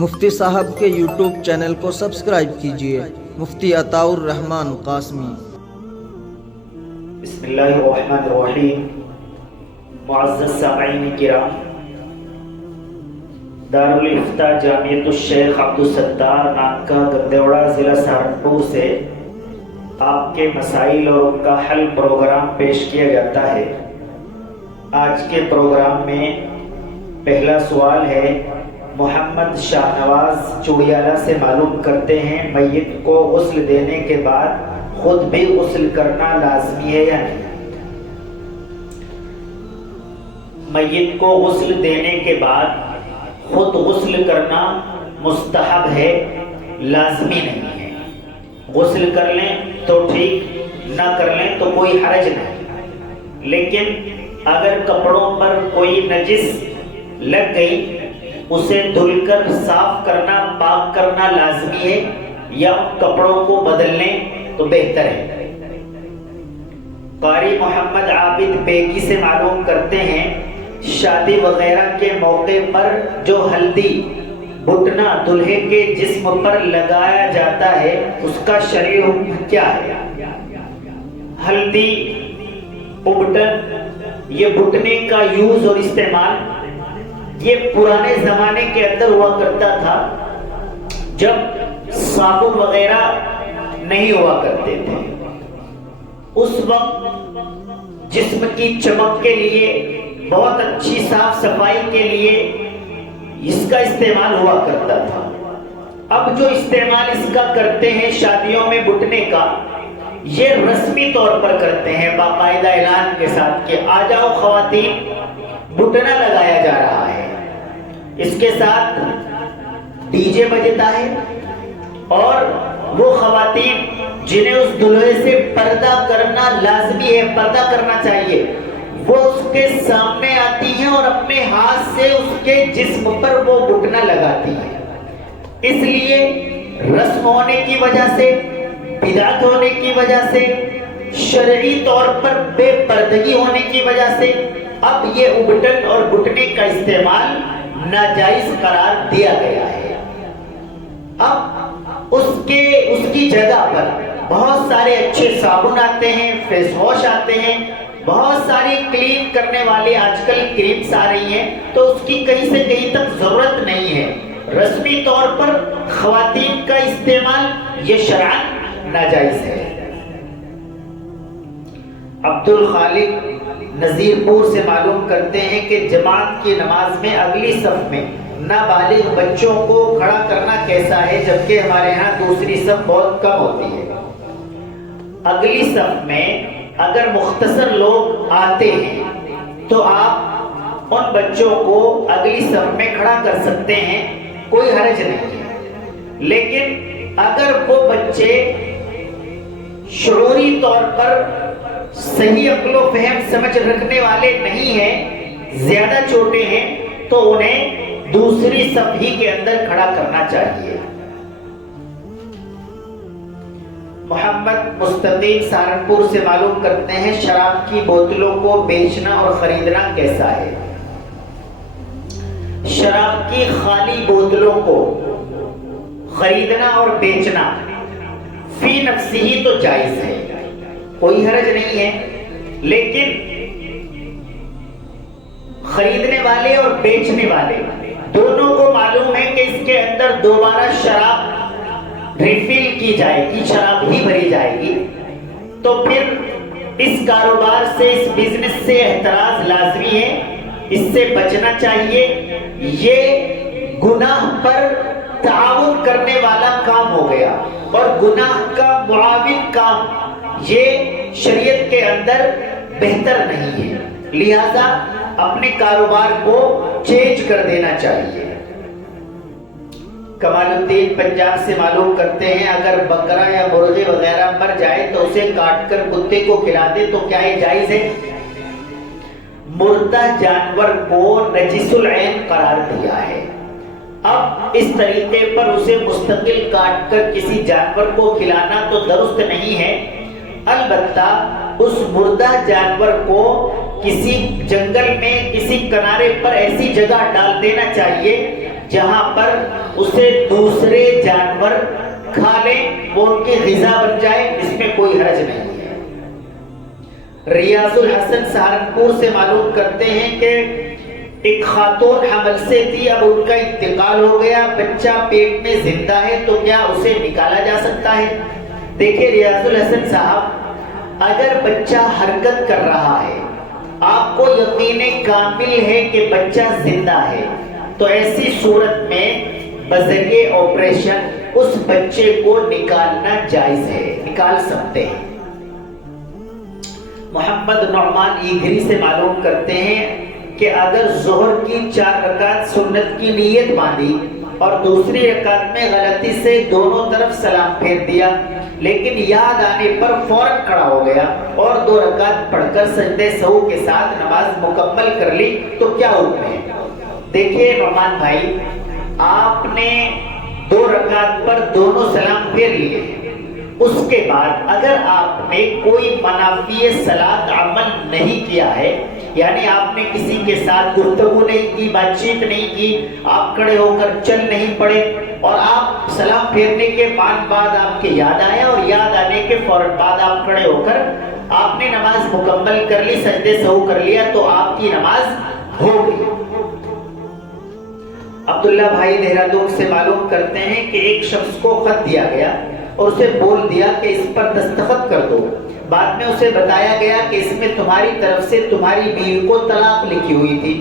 مفتی صاحب کے YouTube channel کو سبسکرائب کیجیے، مفتی عطاء الرحمن قاسمی۔ بسم اللہ الرحمن الرحیم۔ معزز سامعین کرام، دارالافتاء جامعۃ الشیخ عبدالستار نانکا گندیوڑا ضلع سہارنپور سے آپ کے مسائل اور ان کا حل پروگرام پیش کیا جاتا ہے۔ آج کے پروگرام میں پہلا سوال ہے، محمد شاہ نواز چوڑیالہ سے معلوم کرتے ہیں میت کو غسل دینے کے بعد خود بھی غسل کرنا لازمی ہے یا نہیں؟ میت کو غسل دینے کے بعد خود غسل کرنا مستحب ہے، لازمی نہیں ہے۔ غسل کر لیں تو ٹھیک، نہ کر لیں تو کوئی حرج نہیں، لیکن اگر کپڑوں پر کوئی نجس لگ گئی اسے دھل کر صاف کرنا، پاک کرنا لازمی ہے، یا ان کپڑوں کو بدل لیں تو بہتر ہے۔ قاری محمد عابد بیگی سے معلوم کرتے ہیں، شادی وغیرہ کے موقع پر جو ہلدی بٹنا دلہے کے جسم پر لگایا جاتا ہے اس کا شرعی حکم کیا ہے؟ ہلدی، بٹن، یہ بٹنے کا یوز اور استعمال یہ پرانے زمانے کے اندر ہوا کرتا تھا، جب صابن وغیرہ نہیں ہوا کرتے تھے۔ اس وقت جسم کی چمک کے لیے، بہت اچھی صاف صفائی کے لیے اس کا استعمال ہوا کرتا تھا۔ اب جو استعمال اس کا کرتے ہیں شادیوں میں بٹنے کا، یہ رسمی طور پر کرتے ہیں باقاعدہ اعلان کے ساتھ کہ آ جاؤ خواتین، بٹنا لگایا جا رہا ہے۔ اس کے ساتھ ڈی جے بجتا ہے، اور وہ خواتین جنہیں اس دلہے سے پردہ کرنا لازمی ہے، پردہ کرنا چاہیے، وہ اس کے سامنے آتی ہیں اور اپنے ہاتھ سے اس کے جسم پر وہ بٹنا لگاتی ہیں۔ اس لیے رسم ہونے کی وجہ سے، بدعت ہونے کی وجہ سے، شرعی طور پر بے پردگی ہونے کی وجہ سے اب یہ بٹن اور بٹنے کا استعمال ناجائز قرار دیا گیا ہے۔ اب اس کی جگہ پر بہت سارے اچھے صابن آتے ہیں، فیس واش آتے ہیں، بہت ساری کلین کرنے والی آج کل کریمز آ رہی ہیں، تو اس کی کہیں سے کہیں تک ضرورت نہیں ہے۔ رسمی طور پر خواتین کا استعمال یہ شرعاً ناجائز ہے۔ عبد الخالق نذیر پور سے معلوم کرتے ہیں کہ جماعت کی نماز میں اگلی صف میں نابالغ بچوں کو کھڑا کرنا کیسا ہے، جبکہ ہمارے ہاں دوسری صف بہت کم ہوتی ہے۔ اگلی صف میں اگر مختصر لوگ آتے ہیں تو آپ ان بچوں کو اگلی صف میں کھڑا کر سکتے ہیں، کوئی حرج نہیں ہے۔ لیکن اگر وہ بچے شعوری طور پر صحیح عقل و فہم سمجھ رکھنے والے نہیں ہیں، زیادہ چھوٹے ہیں، تو انہیں دوسری صف ہی کے اندر کھڑا کرنا چاہیے۔ محمد مستقیم سہارنپور سے معلوم کرتے ہیں، شراب کی بوتلوں کو بیچنا اور خریدنا کیسا ہے؟ شراب کی خالی بوتلوں کو خریدنا اور بیچنا فی نفسی ہی تو جائز ہے، کوئی حرج نہیں ہے، لیکن خریدنے والے اور بیچنے والے دونوں کو معلوم ہے کہ اس کے اندر دوبارہ شراب ریفل کی جائے گی، شراب ہی بھری جائے گی، تو پھر اس کاروبار سے، اس بزنس سے احتراز لازمی ہے، اس سے بچنا چاہیے۔ یہ گناہ پر تعاون کرنے والا کام ہو گیا، اور گناہ کا معاون کام یہ شریعت کے اندر بہتر نہیں ہے، لہذا اپنے کاروبار کو چینج کر دینا چاہیے۔ کمال الدین پنجاب سے معلوم کرتے ہیں، اگر بکرا یا مرغی وغیرہ مر جائے تو اسے کاٹ کر کتے کو کھلا دے تو کیا یہ جائز ہے؟ مردہ جانور کو نجس العین قرار دیا ہے، اب اس طریقے پر اسے مستقل کاٹ کر کسی جانور کو کھلانا تو درست نہیں ہے۔ البتہ اس مردہ جانور کو کسی جنگل میں، کسی کنارے پر ایسی جگہ ڈال دینا چاہیے جہاں پر اسے دوسرے جانور کھا لیں، وہ ان کی غذا بن جائے، اس میں کوئی حرج نہیں ہے۔ ریاض الحسن سہارنپور سے معلوم کرتے ہیں کہ ایک خاتون حمل سے تھی، اب ان کا انتقال ہو گیا، بچہ پیٹ میں زندہ ہے، تو کیا اسے نکالا جا سکتا ہے؟ دیکھیں ریاض الحسن صاحب، اگر بچہ حرکت کر رہا ہے، آپ کو یقین کامل ہے کہ بچہ زندہ ہے، تو ایسی صورت میں بذریعے آپریشن اس بچے کو نکالنا جائز ہے، نکال سکتے ہیں۔ محمد نعمان ایگری سے معلوم کرتے ہیں کہ اگر ظہر کی 4 رکعت سنت کی نیت باندھی اور دوسری رکعت میں غلطی سے دونوں طرف سلام پھیر دیا، لیکن یاد آنے پر فوراً کھڑا ہو گیا اور 2 رکعت پڑھ کر سجدے سہو کے ساتھ نماز مکمل کر لی، تو کیا حکم ہے؟ دیکھیے نعمان بھائی، آپ نے 2 رکعت پر دونوں سلام پھیر لیے، اس کے بعد اگر آپ نے کوئی منافی صلاۃ عمل نہیں کیا ہے، یعنی آپ نے کسی کے ساتھ گفتگو نہیں کی، بات چیت نہیں کی، آپ کھڑے ہو کر چل نہیں پڑے، اور آپ سلام پھیرنے کے بعد آپ کے یاد آیا، اور یاد آنے کے فوراً بعد آپ کھڑے ہو کر آپ نے نماز مکمل کر لی، سجدے سہو کر لیا، تو آپ کی نماز ہو گئی۔ عبداللہ بھائی دہرادون سے معلوم کرتے ہیں کہ ایک شخص کو خط دیا گیا اور اسے بول دیا کہ اس پر دستخط کر دو، بعد میں اسے بتایا گیا کہ اس میں تمہاری طرف سے تمہاری بیوی کو طلاق لکھی ہوئی تھی،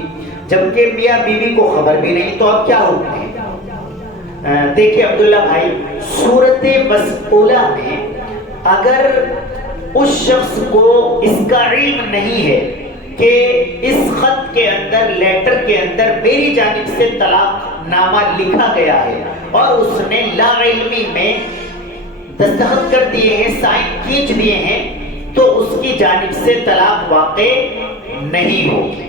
جبکہ میاں بیوی کو خبر بھی نہیں، تو اب کیا حکم ہے؟ دیکھیں عبداللہ بھائی، صورت مسئولہ میں اگر اس شخص کو اس کا علم نہیں ہے کہ اس خط کے اندر، لیٹر کے اندر میری جانب سے طلاق نامہ لکھا گیا ہے، اور اس نے لا علمی میں دستخط کر دیے ہیں، سائن کھینچ دیے ہیں، تو اس کی جانب سے طلاق واقع نہیں ہوگی۔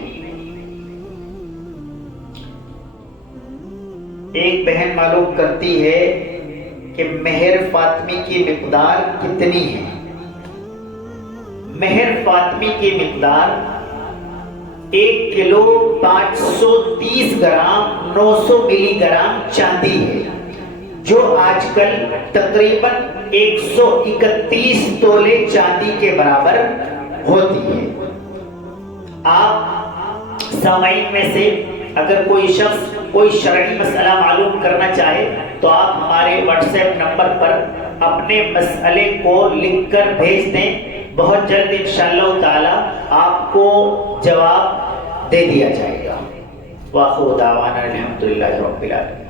ایک بہن معلوم کرتی ہے کہ مہر فاطمی کی مقدار کتنی ہے؟ مہر فاطمی کی مقدار 1 کلو 530 گرام 900 ملی گرام چاندی ہے، جو آج کل تقریباً 131 تولے چاندی کے برابر ہوتی ہے۔ آپ سامعین میں سے اگر کوئی شخص کوئی شرعی مسئلہ معلوم کرنا چاہے تو آپ ہمارے واٹس ایپ نمبر پر اپنے مسئلے کو لکھ کر بھیج دیں، بہت جلد انشاءاللہ تعالی آپ کو جواب دے دیا جائے گا۔ وآخر دعوانا الحمدللہ رب العالمین۔